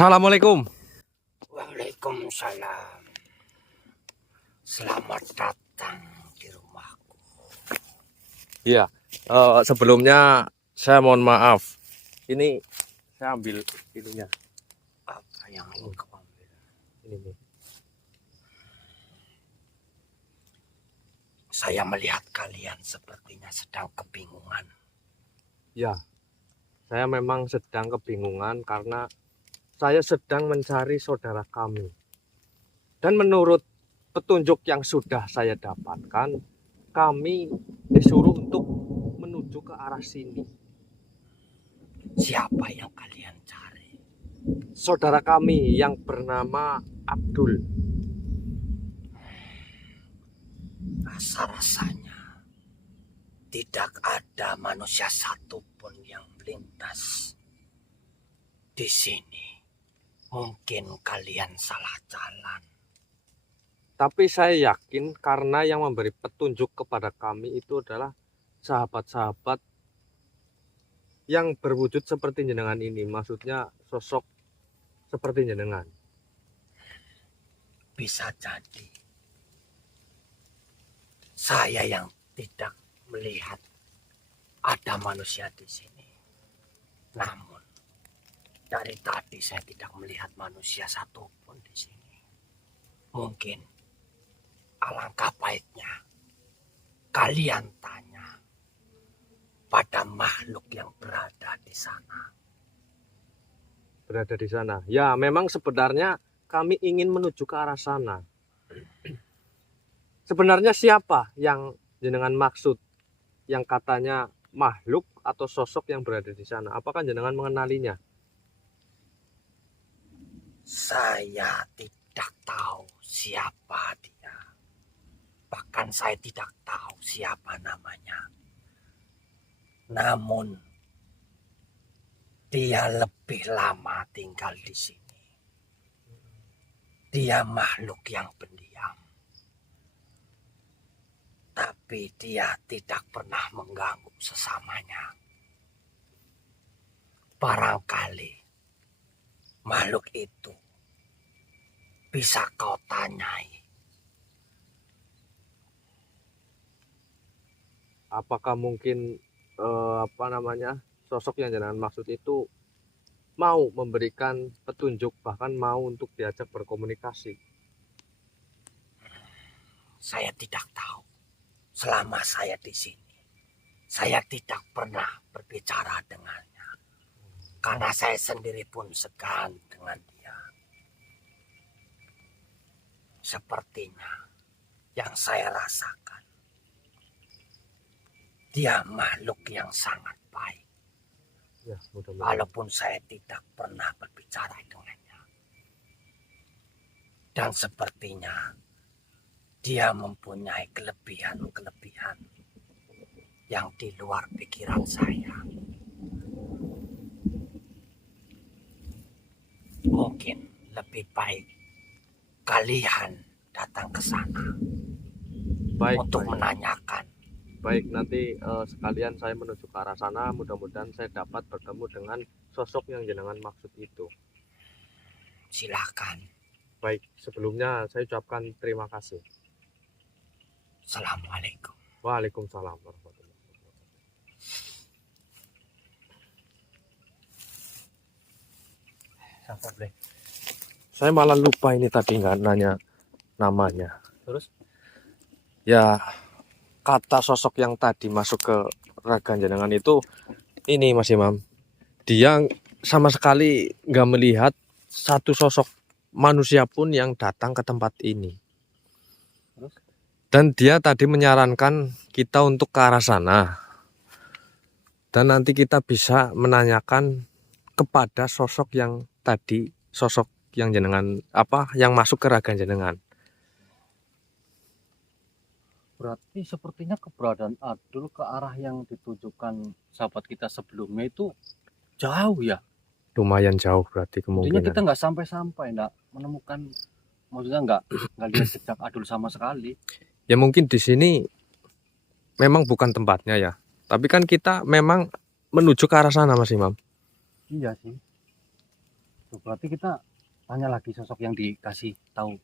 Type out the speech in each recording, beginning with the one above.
Assalamualaikum. Waalaikumsalam. Selamat datang di rumahku. Iya, sebelumnya saya mohon maaf. Ini saya ambil ininya. Apa yang ingin kau ambil? Ini nih. Saya melihat kalian sepertinya sedang kebingungan. Ya, saya memang sedang kebingungan karena saya sedang mencari saudara kami. Dan menurut petunjuk yang sudah saya dapatkan, kami disuruh untuk menuju ke arah sini. Siapa yang kalian cari? Saudara kami yang bernama Abdul. Rasa-rasanya tidak ada manusia satupun yang melintas di sini. Mungkin kalian salah jalan. Tapi saya yakin karena yang memberi petunjuk kepada kami itu adalah sahabat-sahabat yang berwujud seperti jenengan ini. Maksudnya sosok seperti jenengan. Bisa jadi saya yang tidak melihat ada manusia di sini. Namun dari tadi saya tidak melihat manusia satupun di sini. Mungkin alangkah baiknya kalian tanya pada makhluk yang berada di sana. Berada di sana. Ya, memang sebenarnya kami ingin menuju ke arah sana. Sebenarnya siapa yang jenengan maksud? Yang katanya makhluk atau sosok yang berada di sana? Apakah jenengan mengenalinya? Saya tidak tahu siapa dia. Bahkan saya tidak tahu siapa namanya. Namun dia lebih lama tinggal di sini. Dia makhluk yang pendiam. Tapi dia tidak pernah mengganggu sesamanya. Barangkali makhluk itu bisa kau tanyai. Apakah mungkin sosok yang jenengan maksud itu mau memberikan petunjuk, bahkan mau untuk diajak berkomunikasi? Saya tidak tahu. Selama saya di sini, saya tidak pernah berbicara dengannya. Karena saya sendiri pun segan dengan dia. Sepertinya yang saya rasakan, dia makhluk yang sangat baik. Ya, mudah-mudahan. Walaupun saya tidak pernah berbicara dengannya. Dan sepertinya dia mempunyai kelebihan-kelebihan yang di luar pikiran saya. Mungkin lebih baik kalian datang ke sana untuk menanyakan. Baik, nanti sekalian saya menuju ke arah sana. Mudah-mudahan saya dapat bertemu dengan sosok yang jenengan maksud itu. Silakan. Baik, sebelumnya saya ucapkan terima kasih. Assalamualaikum. Waalaikumsalam warahmatullahi wabarakatuh. Saya malah lupa ini tadi nggak nanya namanya. Terus? Ya, kata sosok yang tadi masuk ke raga jenengan itu ini Mas Imam. Dia sama sekali nggak melihat satu sosok manusia pun yang datang ke tempat ini. Terus? Dan dia tadi menyarankan kita untuk ke arah sana. Dan nanti kita bisa menanyakan kepada sosok yang tadi, sosok yang jenengan yang masuk ke raga jenengan. Berarti sepertinya keberadaan Abdul ke arah yang ditujukan sahabat kita sebelumnya itu jauh ya. Lumayan jauh berarti Intinya kemungkinan. kita nggak sampai-sampai, nggak menemukan, maksudnya nggak lihat jejak Abdul sama sekali. Ya mungkin di sini memang bukan tempatnya ya. Tapi kan kita memang menuju ke arah sana Mas Imam. Iya sih. Berarti kita tanya lagi sosok yang dikasih tahu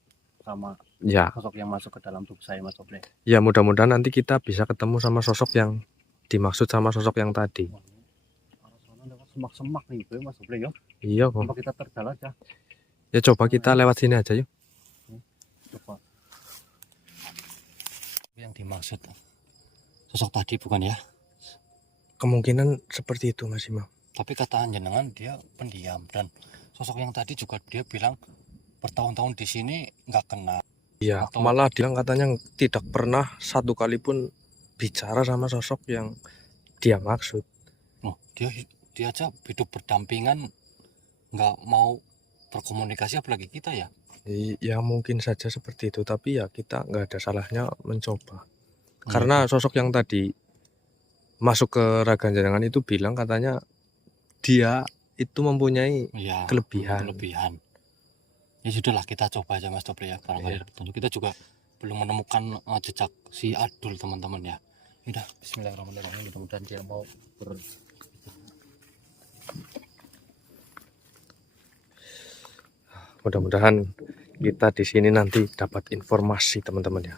sama Ya, sosok yang masuk ke dalam tubuh saya, Mas Oble. ya mudah-mudahan nanti kita bisa ketemu sama sosok yang dimaksud sama sosok yang tadi. Wah, ini arah sana lewat semak-semak nih, Boy, Mas Oble ya. Iya kok. Coba kita terjal aja. Ya coba kita lewat sini aja yuk. Coba. Yang dimaksud sosok tadi bukan ya? Kemungkinan seperti itu Mas Imam. Tapi kata jenengan dia pendiam, dan sosok yang tadi juga dia bilang bertahun-tahun di sini nggak kenal. Iya, Atau- malah dia katanya tidak pernah satu kali pun bicara sama sosok yang dia maksud. Oh, dia aja hidup berdampingan, nggak mau berkomunikasi apalagi kita ya. Ya mungkin saja seperti itu, tapi ya kita nggak ada salahnya mencoba. Iya, Karena sosok yang tadi masuk ke raga jenengan itu bilang katanya dia itu mempunyai iya, kelebihan. Ya sudahlah, kita coba aja Mas Dobre ya, barangkali Iya. ada petunjuk. Kita juga belum menemukan jejak si Adul, teman-teman ya. Udah, bismillahirrahmanirrahim, mudah-mudahan dia mau Mudah-mudahan kita di sini nanti dapat informasi teman-teman ya.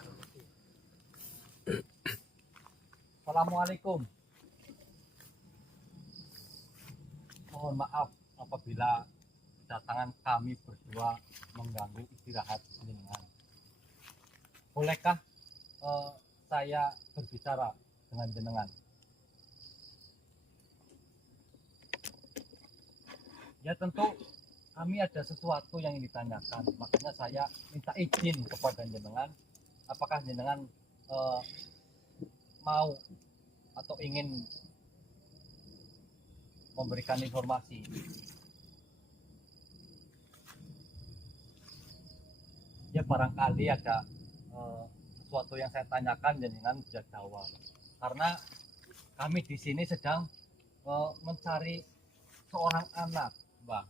Assalamualaikum. Mohon maaf apabila kedatangan kami berdua mengganggu istirahat jenengan. Bolehkah saya berbicara dengan jenengan? Ya tentu kami ada sesuatu yang ingin ditanyakan, makanya saya minta izin kepada jenengan. Apakah jenengan mau atau ingin memberikan informasi? Ya barangkali ada sesuatu yang saya tanyakan jenengan bisa jawab. Karena kami di sini sedang mencari seorang anak, Bang.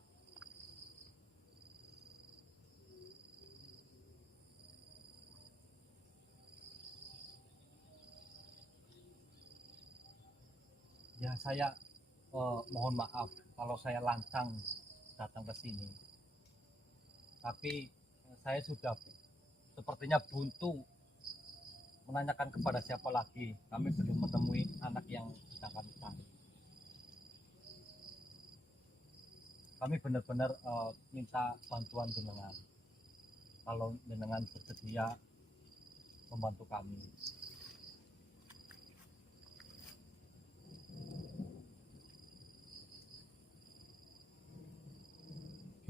Ya saya mohon maaf kalau saya lancang datang ke sini. Tapi saya sudah sepertinya buntu menanyakan kepada siapa lagi. Kami belum menemui anak yang sedang kami cari. Kami benar-benar minta bantuan jenengan. Kalau jenengan bersedia membantu kami.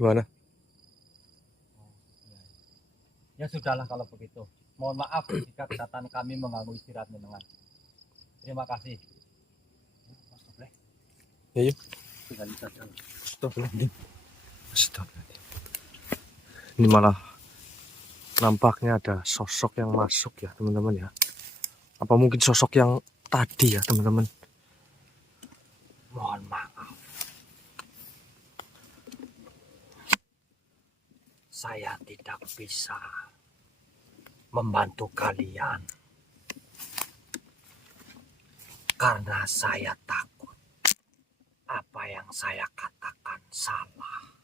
Gimana? Ya sudahlah kalau begitu. Mohon maaf jika kedatangan kami mengganggu istirahat jenengan. Terima kasih. Mas Doble. Iya. Tinggalin saja. Astagfirullahaladzim. Ini malah nampaknya ada sosok yang masuk ya teman-teman ya. Apa mungkin sosok yang tadi ya teman-teman? Mohon maaf. Saya tidak bisa membantu kalian karena saya takut apa yang saya katakan salah.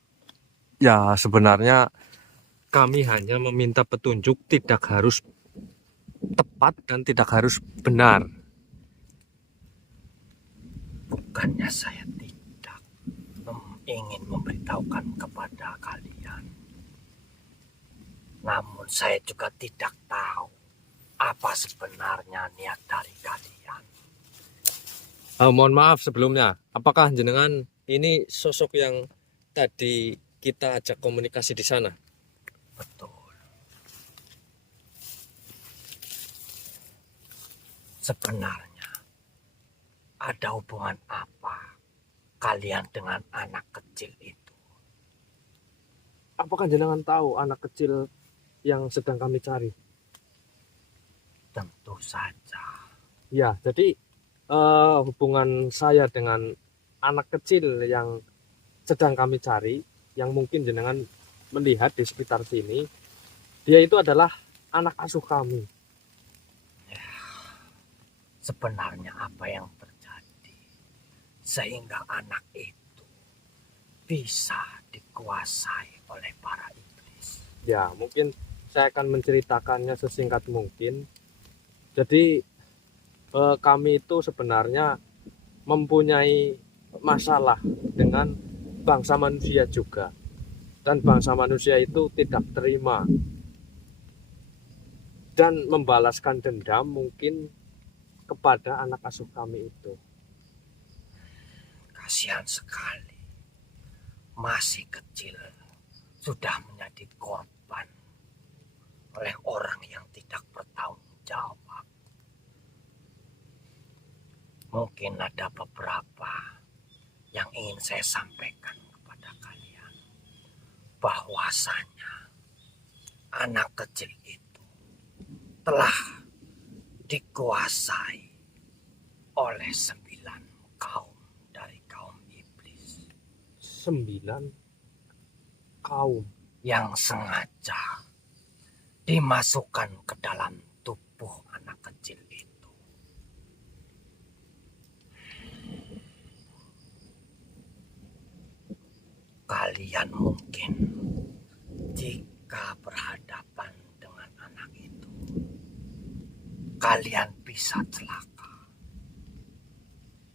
Ya sebenarnya kami hanya meminta petunjuk, tidak harus tepat dan tidak harus benar. Bukannya saya tidak ingin memberitahukan kepada kalian, namun saya juga tidak tahu apa sebenarnya niat dari kalian. Mohon maaf sebelumnya, apakah jenengan ini sosok yang tadi kita ajak komunikasi di sana? Betul. Sebenarnya ada hubungan apa kalian dengan anak kecil itu? Apakah jenengan tahu anak kecil yang sedang kami cari? Tentu saja. Ya, jadi hubungan saya dengan anak kecil yang sedang kami cari, yang mungkin jenengan melihat di sekitar sini, dia itu adalah anak asuh kami. Sebenarnya apa yang terjadi sehingga anak itu bisa dikuasai oleh para iblis. Ya, mungkin saya akan menceritakannya sesingkat mungkin. Jadi kami itu sebenarnya mempunyai masalah dengan bangsa manusia juga. Dan bangsa manusia itu tidak terima dan membalaskan dendam mungkin kepada anak asuh kami itu. Kasihan sekali, masih kecil sudah menjadi korban oleh orang yang tidak bertanggung jawab. Mungkin ada beberapa yang ingin saya sampaikan kepada kalian, bahwasanya anak kecil itu telah dikuasai oleh 9 kaum dari kaum iblis 9 kaum yang sengaja dimasukkan ke dalam tubuh anak kecil itu. Kalian mungkin jika berhadapan dengan anak itu, kalian bisa celaka.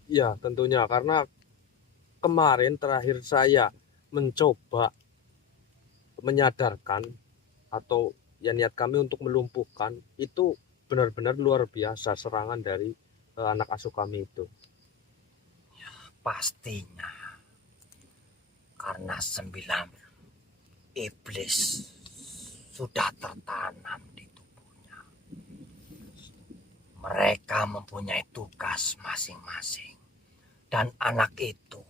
Ya, tentunya karena kemarin terakhir saya mencoba menyadarkan atau ya niat kami untuk melumpuhkan, itu benar-benar luar biasa serangan dari anak asuh kami itu. Pastinya karena 9 iblis sudah tertanam di tubuhnya. Mereka mempunyai tugas masing-masing. Dan anak itu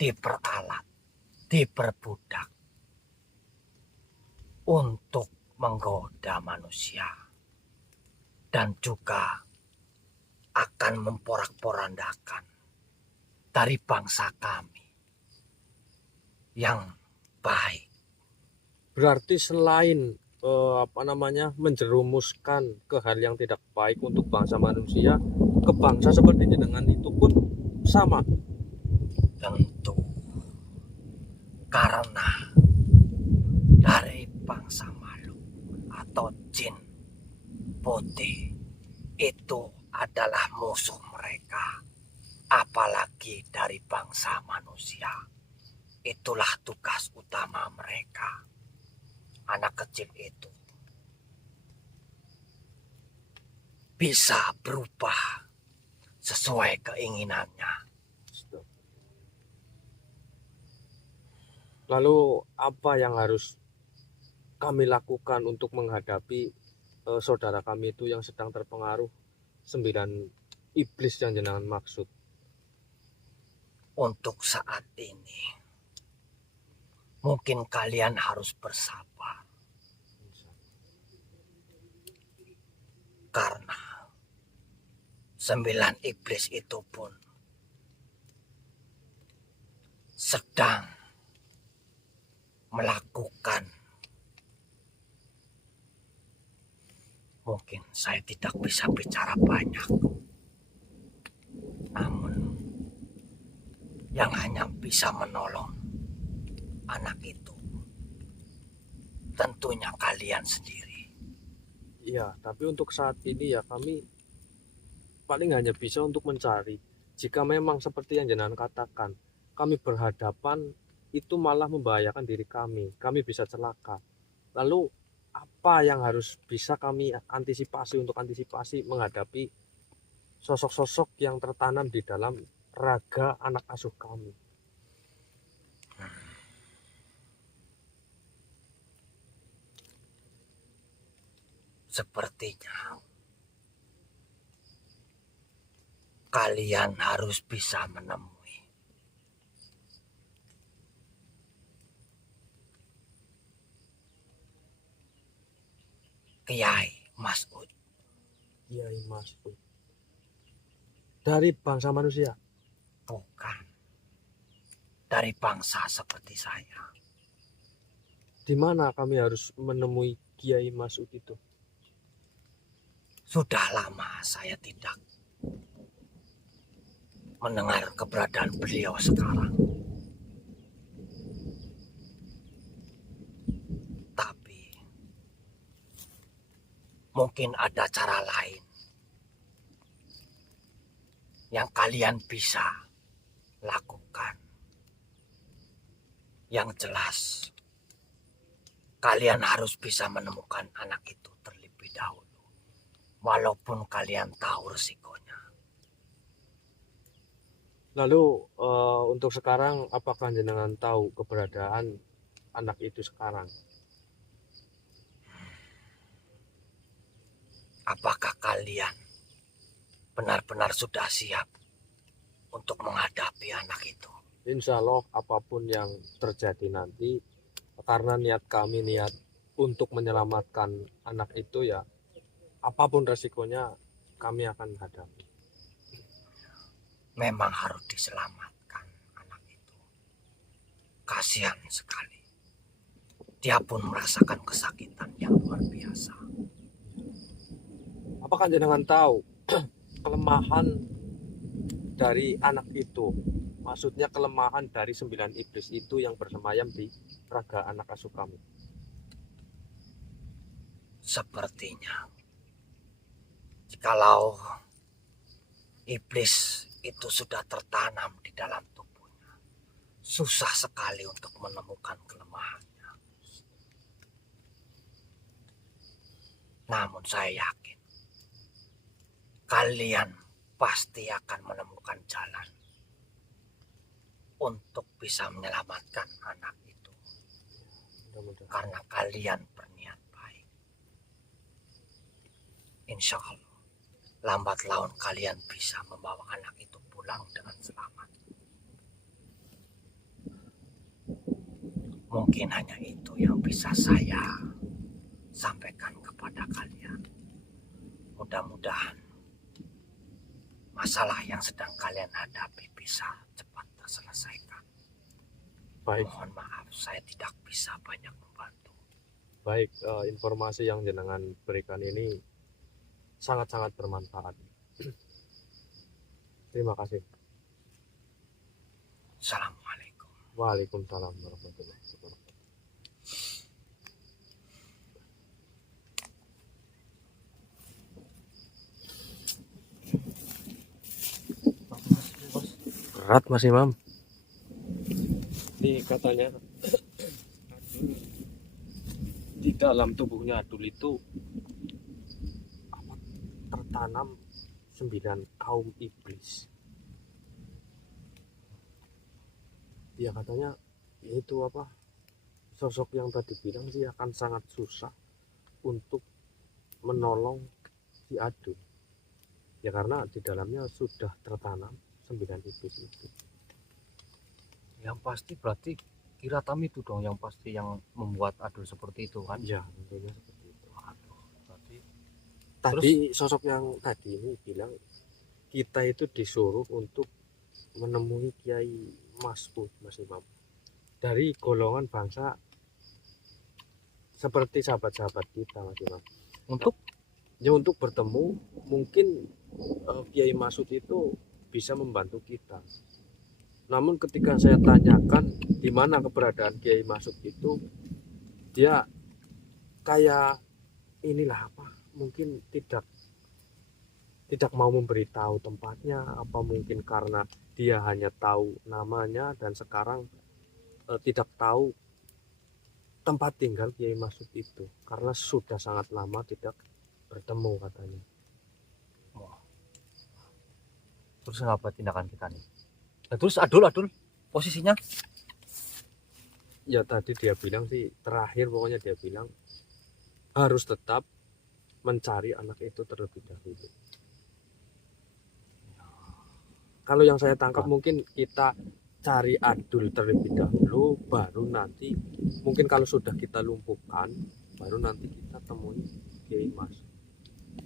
diperalat, diperbudak untuk menggoda manusia. Dan juga akan memporak-porandakan dari bangsa kami yang baik. Berarti selain menjerumuskan ke hal yang tidak baik untuk bangsa manusia, ke bangsa seperti jenengan itu pun sama. Tentu karena dari bangsa makhluk atau jin putih itu adalah musuh mereka, apalagi dari bangsa manusia. Itulah tugas utama mereka. Anak kecil itu bisa berubah sesuai keinginannya. Lalu apa yang harus kami lakukan untuk menghadapi saudara kami itu yang sedang terpengaruh 9 iblis yang jenengan maksud? Untuk saat ini mungkin kalian harus bersabar. Karena 9 iblis itu pun sedang melakukan, mungkin saya tidak bisa bicara banyak, namun yang hanya bisa menolong anak itu tentunya kalian sendiri. Iya, tapi untuk saat ini ya kami paling hanya bisa untuk mencari. Jika memang seperti yang jenengan katakan, kami berhadapan itu malah membahayakan diri kami bisa celaka. Lalu apa yang harus bisa kami antisipasi menghadapi sosok-sosok yang tertanam di dalam raga anak asuh kami? Sepertinya kalian harus bisa menemukan Kiai Mas'ud. Kiai Mas'ud dari bangsa manusia? Bukan, dari bangsa seperti saya. Di mana kami harus menemui Kiai Mas'ud itu? Sudah lama saya tidak mendengar keberadaan beliau sekarang. Mungkin ada cara lain yang kalian bisa lakukan. Yang jelas, kalian harus bisa menemukan anak itu terlebih dahulu. Walaupun kalian tahu resikonya. Lalu untuk sekarang apakah jenengan tahu keberadaan anak itu sekarang? Apakah kalian benar-benar sudah siap untuk menghadapi anak itu? Insya Allah apapun yang terjadi nanti, karena niat kami niat untuk menyelamatkan anak itu, ya apapun resikonya kami akan hadapi. Memang harus diselamatkan anak itu. Kasihan sekali. Dia pun merasakan kesakitan yang luar biasa. Apakah jenengan tahu kelemahan dari anak itu? Maksudnya kelemahan dari 9 iblis itu yang bersemayam di raga anak asuh kami. Sepertinya jikalau iblis itu sudah tertanam di dalam tubuhnya, susah sekali untuk menemukan kelemahannya. Namun saya yakin kalian pasti akan menemukan jalan untuk bisa menyelamatkan anak itu. Mudah-mudahan. Karena kalian berniat baik. Insya Allah, lambat laun kalian bisa membawa anak itu pulang dengan selamat. Mungkin hanya itu yang bisa saya sampaikan kepada kalian. Mudah-mudahan masalah yang sedang kalian hadapi bisa cepat terselesaikan. Baik, Mohon maaf, saya tidak bisa banyak membantu. baik, informasi yang jenengan berikan ini sangat-sangat bermanfaat. Terima kasih. Assalamualaikum. Waalaikumsalam warahmatullahi wabarakatuh. Berat Mas Imam. Ini katanya di dalam tubuhnya Adul itu tertanam 9 kaum iblis. Ya katanya itu apa, sosok yang tadi bilang sih akan sangat susah untuk menolong si Adul. Ya karena di dalamnya sudah tertanam 9 iblis itu. Yang pasti berarti Kiratam itu dong yang pasti yang membuat Adul seperti itu kan? Ya tentunya seperti itu. Aduh, berarti Tadi sosok yang tadi ini bilang kita itu disuruh untuk menemui Kiai Mas'ud, Mas Imam, dari golongan bangsa seperti sahabat-sahabat kita, Mas Imam. untuk Ya untuk bertemu, mungkin Kiai Mas'ud itu bisa membantu kita. Namun ketika saya tanyakan di mana keberadaan Kiai Mas'ud itu, dia kayak inilah apa, mungkin tidak mau memberitahu tempatnya, apa mungkin karena dia hanya tahu namanya dan sekarang tidak tahu tempat tinggal Kiai Mas'ud itu karena sudah sangat lama tidak bertemu katanya. terus apa tindakan kita nih? Nah, terus Adul posisinya Ya tadi dia bilang sih, terakhir pokoknya dia bilang harus tetap mencari anak itu terlebih dahulu. Kalau yang saya tangkap mungkin kita cari Adul terlebih dahulu, baru nanti mungkin kalau sudah kita lumpuhkan, baru nanti kita temui Kiai Mas.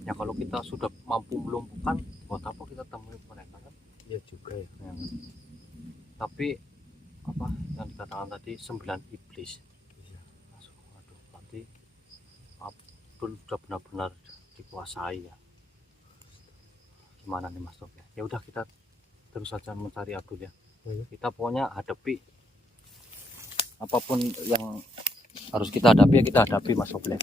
ya kalau kita sudah mampu melumpuhkan, buat apa kita temui mereka kan? Ya juga ya. Ya, kan? Tapi apa yang dikatakan tadi 9 iblis. Iya. Aduh, berarti Abdul sudah benar-benar dikuasai ya. Gimana nih Mas Top ya? Ya udah kita terus saja mencari Abdul ya. Kita pokoknya hadapi apapun yang harus kita hadapi ya kita hadapi Mas Top ya.